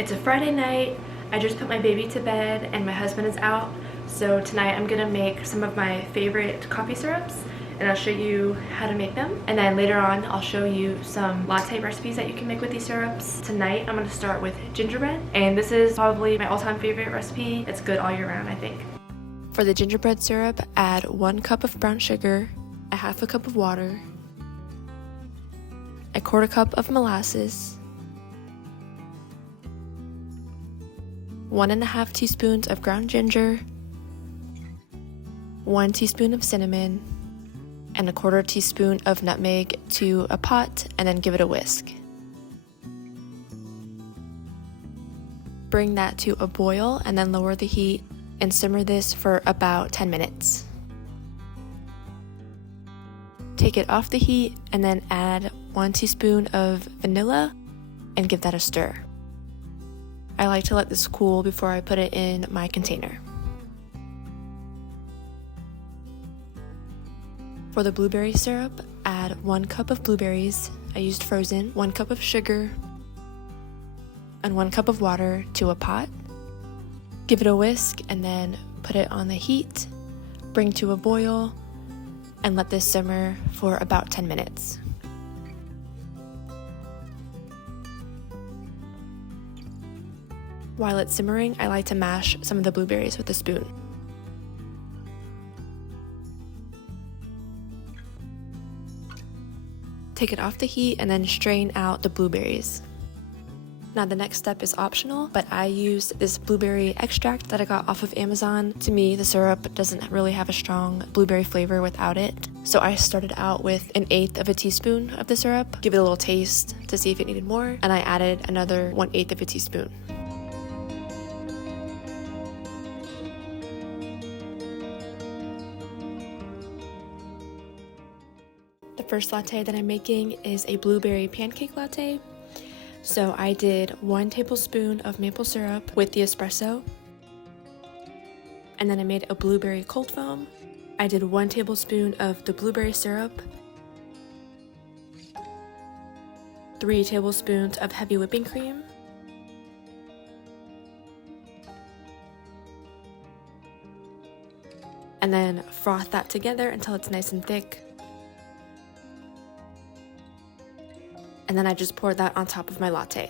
It's a Friday night. I just put my baby to bed and my husband is out. So tonight I'm gonna make some of my favorite coffee syrups and I'll show you how to make them. And then later on, I'll show you some latte recipes that you can make with these syrups. Tonight, I'm gonna start with gingerbread. And this is probably my all-time favorite recipe. It's good all year round, I think. For the gingerbread syrup, add 1 cup of brown sugar, a half a cup of water, a quarter cup of molasses, 1.5 teaspoons of ground ginger, 1 teaspoon of cinnamon, and a quarter teaspoon of nutmeg to a pot, and then give it a whisk. Bring that to a boil and then lower the heat and simmer this for about 10 minutes. Take it off the heat and then add 1 teaspoon of vanilla and give that a stir. I like to let this cool before I put it in my container. For the blueberry syrup, add 1 cup of blueberries, I used frozen, 1 cup of sugar, and 1 cup of water to a pot. Give it a whisk and then put it on the heat, bring to a boil, and let this simmer for about 10 minutes. While it's simmering, I like to mash some of the blueberries with a spoon. Take it off the heat and then strain out the blueberries. Now the next step is optional, but I used this blueberry extract that I got off of Amazon. To me, the syrup doesn't really have a strong blueberry flavor without it. So I started out with 1/8 of a teaspoon of the syrup, give it a little taste to see if it needed more, and I added another 1/8 of a teaspoon. The first latte that I'm making is a blueberry pancake latte. So I did 1 tablespoon of maple syrup with the espresso. And then I made a blueberry cold foam. I did 1 tablespoon of the blueberry syrup, 3 tablespoons of heavy whipping cream, and then froth that together until it's nice and thick. And then I just poured that on top of my latte.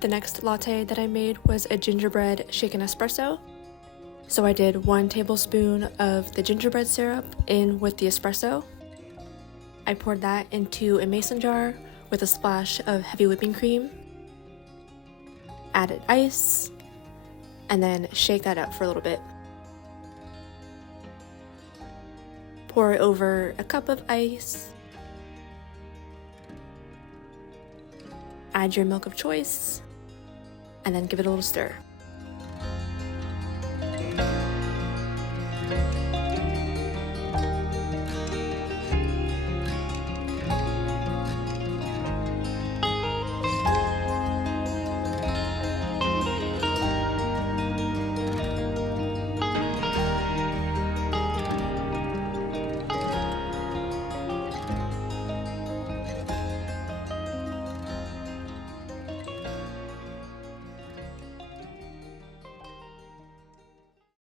The next latte that I made was a gingerbread shaken espresso. So I did 1 tablespoon of the gingerbread syrup in with the espresso. I poured that into a mason jar with a splash of heavy whipping cream. Added ice, and then shake that up for a little bit. Pour over a cup of ice. Add your milk of choice, and then give it a little stir.